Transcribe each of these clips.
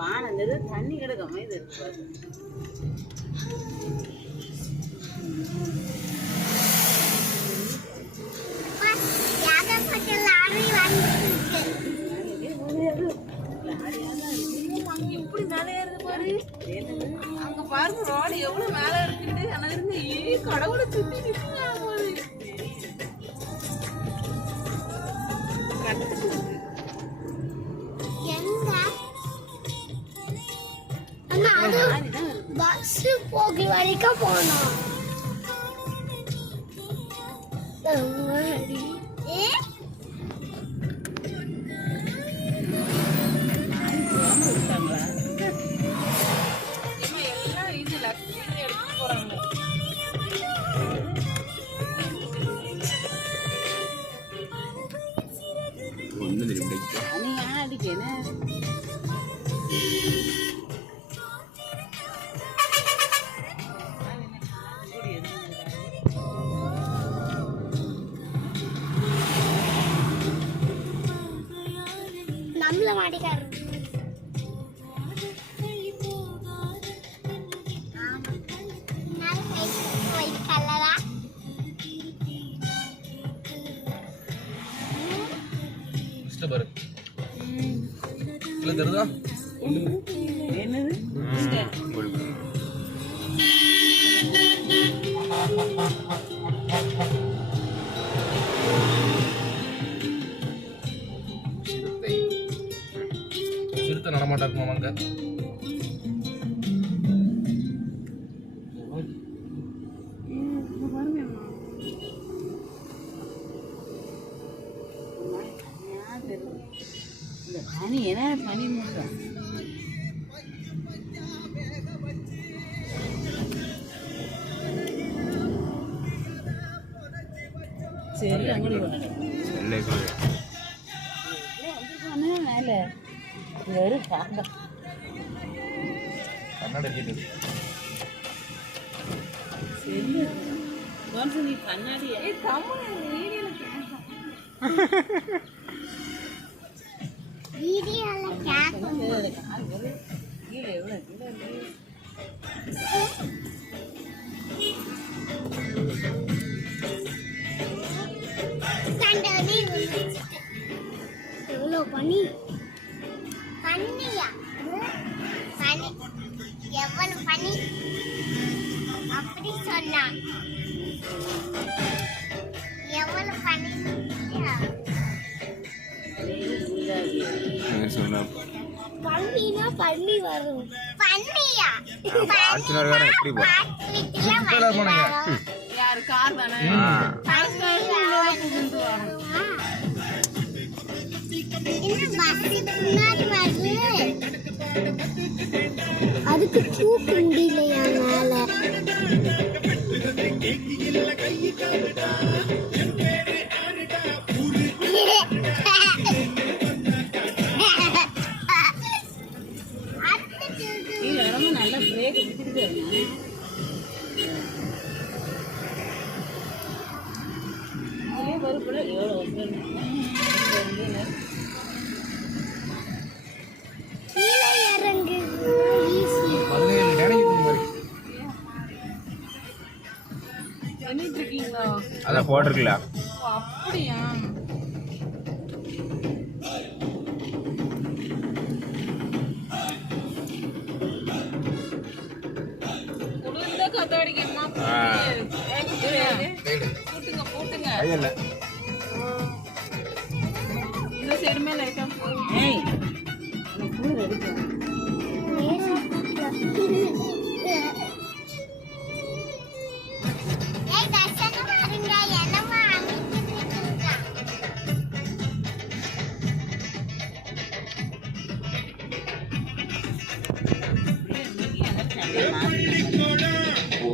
வானந்தது தண்ணி கிடக்காம இது இருக்கு. எப்படி மேலே ஏறுது பாரு. அங்க பாருங்க ரோடு எவ்வளவு மேல இருக்குது. ஆனா இருந்து கடவுளை சுத்தி நிற்கிறாங்க போது. பஸ் போகி வரைக்கும் போனோம். நம்மள மாட்டிக்காரு. சிறுத்தை நடமாட்டா இருக்குமா வாங்க. பனி என்ன பனி மூட்டம். சரி அங்கே மேல வெறும் கண்ணாடி சரி நீ கண்ணாடி வீடியோல கேட்கும் கீழே எவ்வளோ கீழே எவ்வளோ பனி. பனியா பனி எவ்வளவு பனி அப்படி சொன்னா எவ்வளவு பனி பன்னினா பன்னி வரும். பன்னியா யாரு கார் தானே அதுக்கு தூக்க முடியலையா மேல. நல்ல பிரேக் பிடிச்சிருக்கு. வரும்போது எவ்வளோ கீழே இறங்கு. பண்ணிட்டு இருக்கீங்களா? அதான் போட்டிருக்கல. அப்படியா? குளிர்ந்த காத்தடிக்குமா? போட்டுங்க போட்டுங்க. இந்த சைடு மேல லைட்டா போடுங்க. ஏய் குளிர் அடிக்கும்.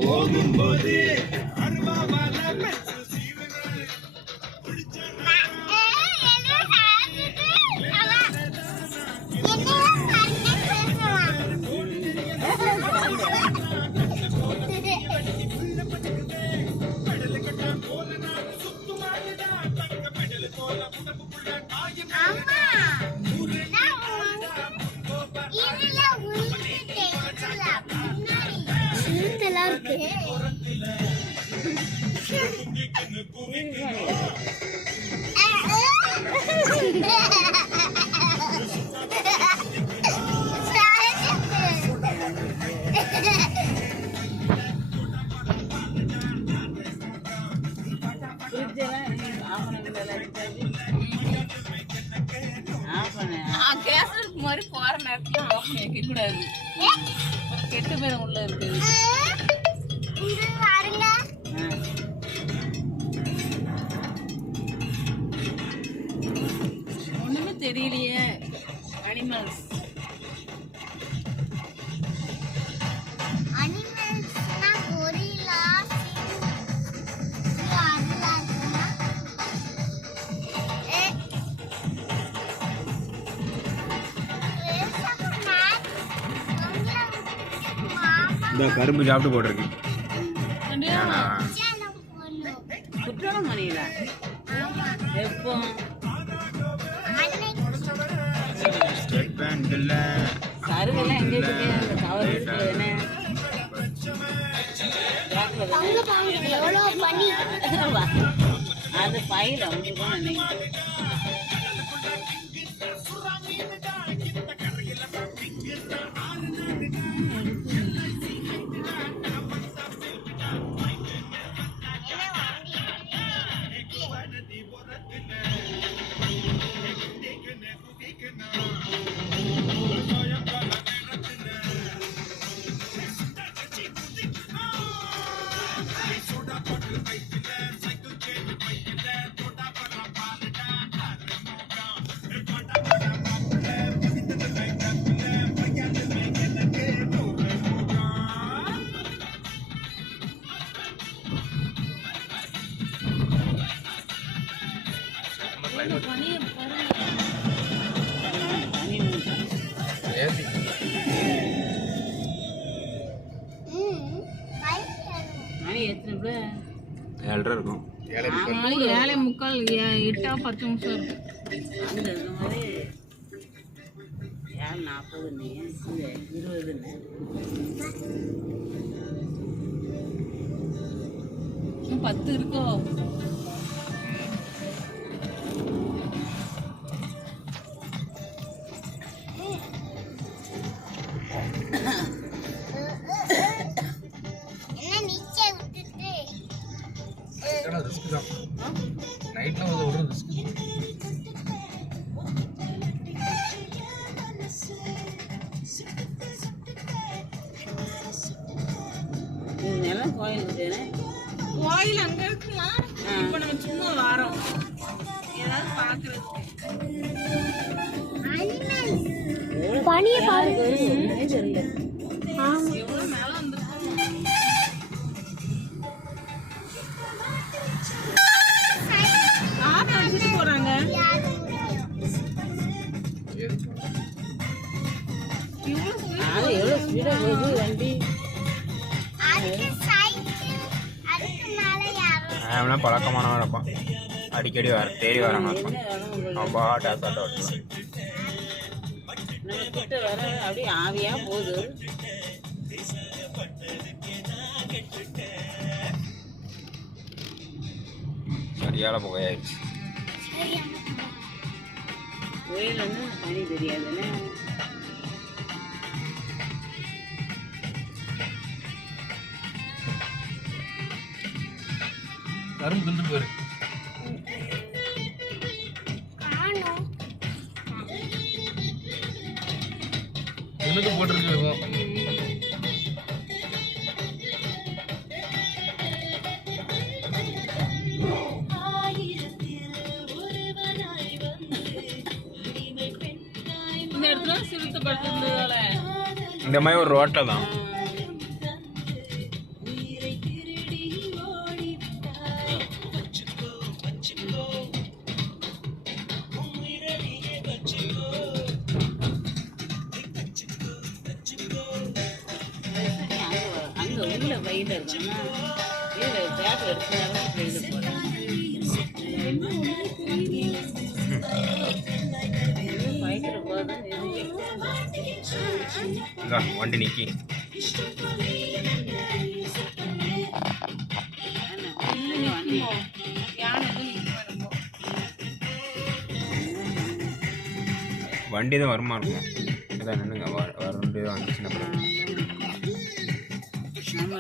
போகும்போது அம்மா நல்லா இருக்கு. கேசருக்கு மாதிரி போற நேரத்துல ஆஃப் பண்ணி வைக்க கூடாது. கெட்டு பேரும் உள்ள இருக்குது. இது பாருங்க. ஒண்ணுமே தெரியலையே. அனிமல்ஸ் அனிமல்ஸ்னா கொரில்லா, அதெல்லாம் இருக்குன்னா இந்த கரும்பு சாப்பிட்டு போட்டிருக்கு. குற்றாலம் மணியில எப்போ சருவெல்லாம் எங்க இருக்கு? அந்த கவர் இருக்குதுன்னு எவ்வளோ பனி. அது ஃபைல் அவங்களுக்கு நினைக்கிறேன். மணி எத்தனை? 7:30 இருக்கும். 7:45 8 10 நிமிஷம் இருக்கும். அந்த இந்த மாதிரி 7:40 20 10 இருக்கோ? நைட்ல ஒரு ரிஸ்க். நிலம் கோயில் இருக்குன்னு. கோயில் அங்க இருக்குமா? இப்ப நம்ம சும்மா வாரோம் ஏதாவது பாக்குறதுக்கு. பனியை பாருங்க. தெரியல எவ்வளவு மேல வந்துருக்கோம். காத்து அடிச்சுட்டு போறாங்க. எவ்வளவு ஸ்பீடா போகுது வண்டி. அவனா பழக்கமானவன் இருப்பான். அடிக்கடி தேடி வராம இருப்பான். அவன் பாட்டு அசால்ட்டா ஓட்டுவான். நம்ம கிட்ட வர அப்படியே ஆவியா போகுது. சரியான புகையாயிடுச்சு. கோயில் வந்து பனி தெரியாதுன்னு. கரும்பு திண்டு போயிரு. எழுது போட்டிருக்கு. இந்த இடத்துல சிறுத்தைப்படுத்துறதால இந்த மாதிரி ஒரு ரோட்டில் தான். அங்க உள்ள வயல இருக்கா பேப்பர் எடுத்து எழுத போறேன். வண்டி நிக்கி வண்டி தான் வருமா இருக்கும். இதான் நின்றுங்க வண்டி தான் வந்துச்சுன்னா ஆமா